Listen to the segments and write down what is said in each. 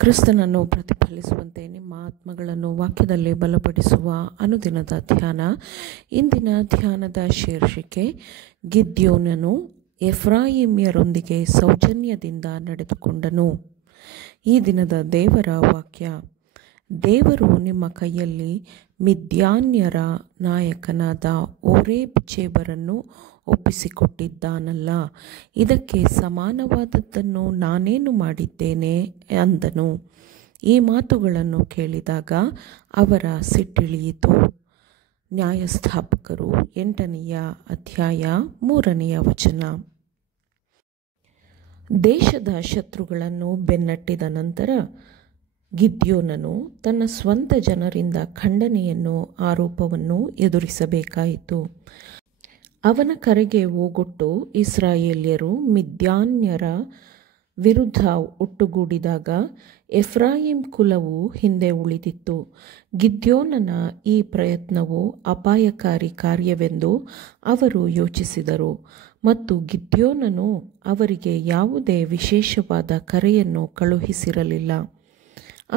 ಕ್ರಿಸ್ತನನ್ನು ಪ್ರತಿಫಲಿಸುವಂತೆ ನಿಮ್ಮ ಆತ್ಮಗಳನ್ನು ವಾಕ್ಯದಲ್ಲಿ ಬಲಪಡಿಸುವ ಅನುದಿನದ ಧ್ಯಾನ. ಇಂದಿನ ಧ್ಯಾನದ ಶೀರ್ಷಿಕೆ ಗಿದ್ಯೋನನು ಎಫ್ರಾಯಿಮ್ಯರೊಂದಿಗೆ ಸೌಜನ್ಯದಿಂದ ನಡೆದುಕೊಂಡನು. ಈ ದಿನದ ದೇವರ ವಾಕ್ಯ: ದೇವರು ನಿಮ್ಮ ಕೈಯಲ್ಲಿ ಮಿದ್ಯಾನ್ಯರ ನಾಯಕನಾದ ಓರೇಬ್ ಜೇಬರನ್ನು ಒಪ್ಪಿಸಿಕೊಟ್ಟಿದ್ದಾನಲ್ಲ, ಇದಕ್ಕೆ ಸಮಾನವಾದದ್ದನ್ನು ನಾನೇನು ಮಾಡಿದ್ದೇನೆ ಅಂದನು. ಈ ಮಾತುಗಳನ್ನು ಕೇಳಿದಾಗ ಅವರ ಸಿಟ್ಟಿಳಿಯಿತು. ನ್ಯಾಯಸ್ಥಾಪಕರು 8ನೇ ಅಧ್ಯಾಯ 3ನೇ ವಚನ. ದೇಶದ ಶತ್ರುಗಳನ್ನು ಬೆನ್ನಟ್ಟಿದ ನಂತರ ಗಿದ್ಯೋನನು ತನ್ನ ಸ್ವಂತ ಜನರಿಂದ ಖಂಡನೆಯನ್ನು ಆರೋಪವನ್ನು ಎದುರಿಸಬೇಕಾಯಿತು. ಅವನ ಕರೆಗೆ ಓಗೊಟ್ಟು ಇಸ್ರಾಯೇಲ್ಯರು ಮಿದ್ಯಾನ್ಯರ ವಿರುದ್ಧ ಒಟ್ಟುಗೂಡಿದಾಗ ಎಫ್ರಾಯಿಮ್ ಕುಲವು ಹಿಂದೆ ಉಳಿದಿತ್ತು. ಗಿದ್ಯೋನನ ಈ ಪ್ರಯತ್ನವು ಅಪಾಯಕಾರಿ ಕಾರ್ಯವೆಂದು ಅವರು ಯೋಚಿಸಿದರು ಮತ್ತು ಗಿದ್ಯೋನನು ಅವರಿಗೆ ಯಾವುದೇ ವಿಶೇಷವಾದ ಕರೆಯನ್ನು ಕಳುಹಿಸಿರಲಿಲ್ಲ.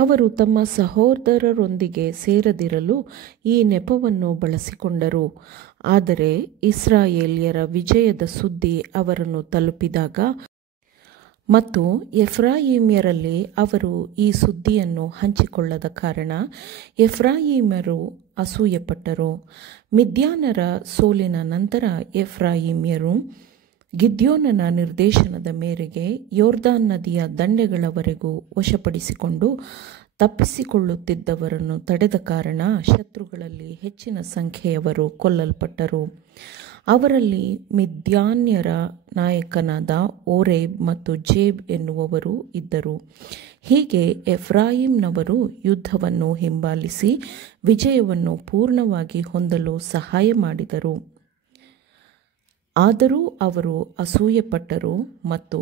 ಅವರು ತಮ್ಮ ಸಹೋದರರೊಂದಿಗೆ ಸೇರದಿರಲು ಈ ನೆಪವನ್ನು ಬಳಸಿಕೊಂಡರು. ಆದರೆ ಇಸ್ರಾಯೇಲ್ಯರ ವಿಜಯದ ಸುದ್ದಿ ಅವರನ್ನು ತಲುಪಿದಾಗ ಮತ್ತು ಎಫ್ರಾಯಿಮ್ಯರಲ್ಲಿ ಅವರು ಈ ಸುದ್ದಿಯನ್ನು ಹಂಚಿಕೊಳ್ಳದ ಕಾರಣ ಎಫ್ರಾಯಿಮ್ಯರು ಅಸೂಯೆಪಟ್ಟರು. ಮಿದ್ಯಾನರ ಸೋಲಿನ ನಂತರ ಎಫ್ರಾಯಿಮ್ಯರು ಗಿದ್ಯೋನನ ನಿರ್ದೇಶನದ ಮೇರೆಗೆ ಯೋರ್ದಾನ್ ನದಿಯ ದಂಡೆಗಳವರೆಗೂ ವಶಪಡಿಸಿಕೊಂಡು ತಪ್ಪಿಸಿಕೊಳ್ಳುತ್ತಿದ್ದವರನ್ನು ತಡೆದ ಕಾರಣ ಶತ್ರುಗಳಲ್ಲಿ ಹೆಚ್ಚಿನ ಸಂಖ್ಯೆಯವರು ಕೊಲ್ಲಲ್ಪಟ್ಟರು. ಅವರಲ್ಲಿ ಮಿದ್ಯಾನ್ಯರ ನಾಯಕನಾದ ಓರೇಬ್ ಮತ್ತು ಜೇಬ್ ಎನ್ನುವವರು ಇದ್ದರು. ಹೀಗೆ ಎಫ್ರಾಯಿಮ್ನವರು ಯುದ್ಧವನ್ನು ಹಿಂಬಾಲಿಸಿ ವಿಜಯವನ್ನು ಪೂರ್ಣವಾಗಿ ಹೊಂದಲು ಸಹಾಯ ಮಾಡಿದರು. ಆದರೂ ಅವರು ಅಸೂಯೆಪಟ್ಟರು ಮತ್ತು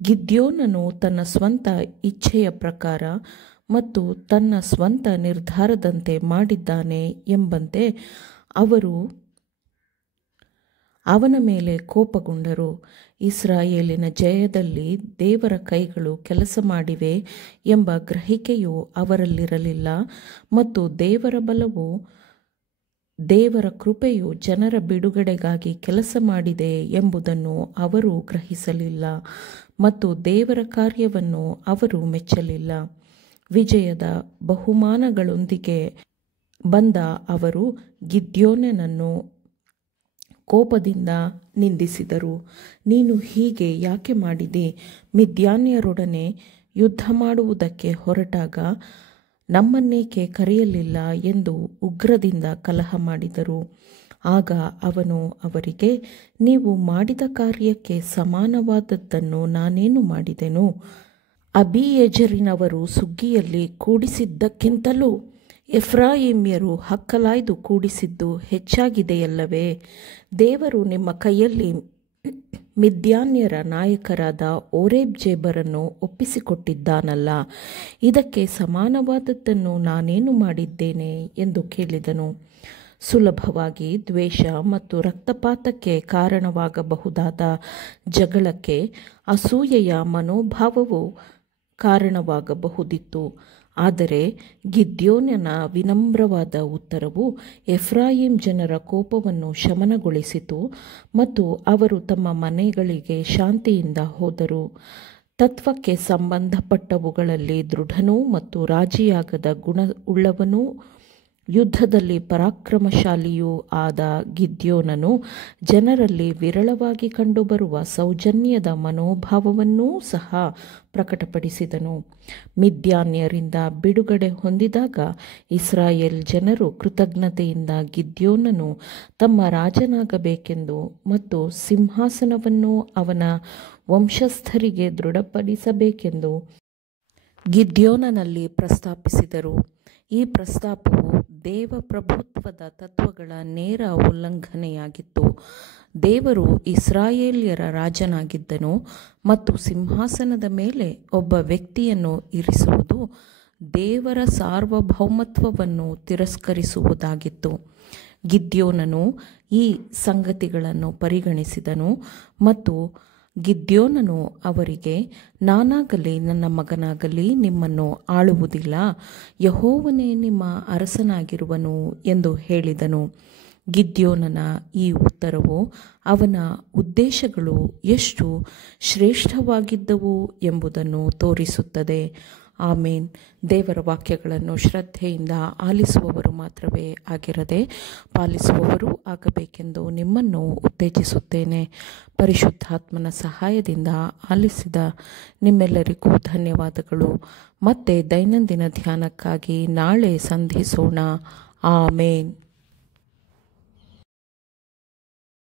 ಗಿದ್ಯೋನನು ತನ್ನ ಸ್ವಂತ ಇಚ್ಛೆಯ ಪ್ರಕಾರ ಮತ್ತು ತನ್ನ ಸ್ವಂತ ನಿರ್ಧಾರದಂತೆ ಮಾಡಿದ್ದಾನೆ ಎಂಬಂತೆ ಅವರು ಅವನ ಮೇಲೆ ಕೋಪಗೊಂಡರು. ಇಸ್ರಾಯೇಲಿನ ಜಯದಲ್ಲಿ ದೇವರ ಕೈಗಳು ಕೆಲಸ ಮಾಡಿವೆ ಎಂಬ ಗ್ರಹಿಕೆಯು ಅವರಲ್ಲಿರಲಿಲ್ಲ ಮತ್ತು ದೇವರ ಬಲವು ದೇವರ ಕೃಪೆಯು ಜನರ ಬಿಡುಗಡೆಗಾಗಿ ಕೆಲಸ ಮಾಡಿದೆ ಎಂಬುದನ್ನು ಅವರು ಗ್ರಹಿಸಲಿಲ್ಲ ಮತ್ತು ದೇವರ ಕಾರ್ಯವನ್ನು ಅವರು ಮೆಚ್ಚಲಿಲ್ಲ. ವಿಜಯದ ಬಹುಮಾನಗಳೊಂದಿಗೆ ಬಂದ ಅವರು ಗಿದ್ಯೋನನನ್ನು ಕೋಪದಿಂದ ನಿಂದಿಸಿದರು. ನೀನು ಹೀಗೆ ಯಾಕೆ ಮಾಡಿದಿ? ಮಿದ್ಯಾನ್ಯರೊಡನೆ ಯುದ್ಧ ಮಾಡುವುದಕ್ಕೆ ಹೊರಟಾಗ ನಮ್ಮನ್ನೇಕೆ ಕರೆಯಲಿಲ್ಲ ಎಂದು ಉಗ್ರದಿಂದ ಕಲಹ ಮಾಡಿದರು. ಆಗ ಅವನು ಅವರಿಗೆ, ನೀವು ಮಾಡಿದ ಕಾರ್ಯಕ್ಕೆ ಸಮಾನವಾದದ್ದನ್ನು ನಾನೇನು ಮಾಡಿದೆನು? ಅಬೀಯೆಜೆರಿನವರು ಸುಗ್ಗಿಯಲ್ಲಿ ಕೂಡಿಸಿದ್ದಕ್ಕಿಂತಲೂ ಎಫ್ರಾಯಿಮ್ಯರು ಹಕ್ಕಲಾಯ್ದು ಕೂಡಿಸಿದ್ದು ಹೆಚ್ಚಾಗಿದೆಯಲ್ಲವೇ? ದೇವರು ನಿಮ್ಮ ಕೈಯಲ್ಲಿ ಮಿದ್ಯಾನ್ಯರ ನಾಯಕರಾದ ಓರೇಬ್ ಜೇಬರನ್ನು ಒಪ್ಪಿಸಿಕೊಟ್ಟಿದ್ದಾನಲ್ಲ, ಇದಕ್ಕೆ ಸಮಾನವಾದದ್ದನ್ನು ನಾನೇನು ಮಾಡಿದ್ದೇನೆ ಎಂದು ಕೇಳಿದನು. ಸುಲಭವಾಗಿ ದ್ವೇಷ ಮತ್ತು ರಕ್ತಪಾತಕ್ಕೆ ಕಾರಣವಾಗಬಹುದಾದ ಜಗಳಕ್ಕೆ ಅಸೂಯೆಯ ಮನೋಭಾವವು ಕಾರಣವಾಗಬಹುದಿತ್ತು. ಆದರೆ ಗಿದ್ಯೋನನ ವಿನಮ್ರವಾದ ಉತ್ತರವು ಎಫ್ರಾಯಿಮ್ ಜನರ ಕೋಪವನ್ನು ಶಮನಗೊಳಿಸಿತು ಮತ್ತು ಅವರು ತಮ್ಮ ಮನೆಗಳಿಗೆ ಶಾಂತಿಯಿಂದ ಹೋದರು. ತತ್ವಕ್ಕೆ ಸಂಬಂಧಪಟ್ಟವುಗಳಲ್ಲಿ ದೃಢನೂ ಮತ್ತು ರಾಜಿಯಾಗದ ಗುಣವುಳ್ಳವನೂ ಯುದ್ಧದಲ್ಲಿ ಪರಾಕ್ರಮಶಾಲಿಯೂ ಆದ ಗಿದ್ಯೋನನು ಜನರಲ್ಲಿ ವಿರಳವಾಗಿ ಕಂಡುಬರುವ ಸೌಜನ್ಯದ ಮನೋಭಾವವನ್ನೂ ಸಹ ಪ್ರಕಟಪಡಿಸಿದನು. ಮಿದ್ಯಾನ್ಯರಿಂದ ಬಿಡುಗಡೆ ಹೊಂದಿದಾಗ ಇಸ್ರಾಯೇಲ್ ಜನರು ಕೃತಜ್ಞತೆಯಿಂದ ಗಿದ್ಯೋನನು ತಮ್ಮ ರಾಜನಾಗಬೇಕೆಂದು ಮತ್ತು ಸಿಂಹಾಸನವನ್ನು ಅವನ ವಂಶಸ್ಥರಿಗೆ ದೃಢಪಡಿಸಬೇಕೆಂದು ಗಿದ್ಯೋನನಲ್ಲಿ ಪ್ರಸ್ತಾಪಿಸಿದರು. ಈ ಪ್ರಸ್ತಾಪವು ದೇವಪ್ರಭುತ್ವದ ತತ್ವಗಳ ನೇರ ಉಲ್ಲಂಘನೆಯಾಗಿತ್ತು. ದೇವರು ಇಸ್ರಾಯೇಲ್ಯರ ರಾಜನಾಗಿದ್ದನು ಮತ್ತು ಸಿಂಹಾಸನದ ಮೇಲೆ ಒಬ್ಬ ವ್ಯಕ್ತಿಯನ್ನು ಇರಿಸುವುದು ದೇವರ ಸಾರ್ವಭೌಮತ್ವವನ್ನು ತಿರಸ್ಕರಿಸುವುದಾಗಿತ್ತು. ಗಿದ್ಯೋನನು ಈ ಸಂಗತಿಗಳನ್ನು ಪರಿಗಣಿಸಿದನು ಮತ್ತು ಗಿದ್ಯೋನನು ಅವರಿಗೆ, ನಾನಾಗಲಿ ನನ್ನ ಮಗನಾಗಲಿ ನಿಮ್ಮನ್ನು ಆಳುವುದಿಲ್ಲ, ಯೆಹೋವನೇ ನಿಮ್ಮ ಅರಸನಾಗಿರುವನು ಎಂದು ಹೇಳಿದನು. ಗಿದ್ಯೋನನ ಈ ಉತ್ತರವು ಅವನ ಉದ್ದೇಶಗಳು ಎಷ್ಟು ಶ್ರೇಷ್ಠವಾಗಿದ್ದವು ಎಂಬುದನ್ನು ತೋರಿಸುತ್ತದೆ. ಆಮೇನ್. ದೇವರ ವಾಕ್ಯಗಳನ್ನು ಶ್ರದ್ಧೆಯಿಂದ ಆಲಿಸುವವರು ಮಾತ್ರವೇ ಆಗಿರದೆ ಪಾಲಿಸುವವರು ಆಗಬೇಕೆಂದು ನಿಮ್ಮನ್ನು ಉತ್ತೇಜಿಸುತ್ತೇನೆ. ಪರಿಶುದ್ಧಾತ್ಮನ ಸಹಾಯದಿಂದ ಆಲಿಸಿದ ನಿಮ್ಮೆಲ್ಲರಿಗೂ ಧನ್ಯವಾದಗಳು. ಮತ್ತೆ ದೈನಂದಿನ ಧ್ಯಾನಕ್ಕಾಗಿ ನಾಳೆ ಸಂಧಿಸೋಣ. ಆಮೇನ್.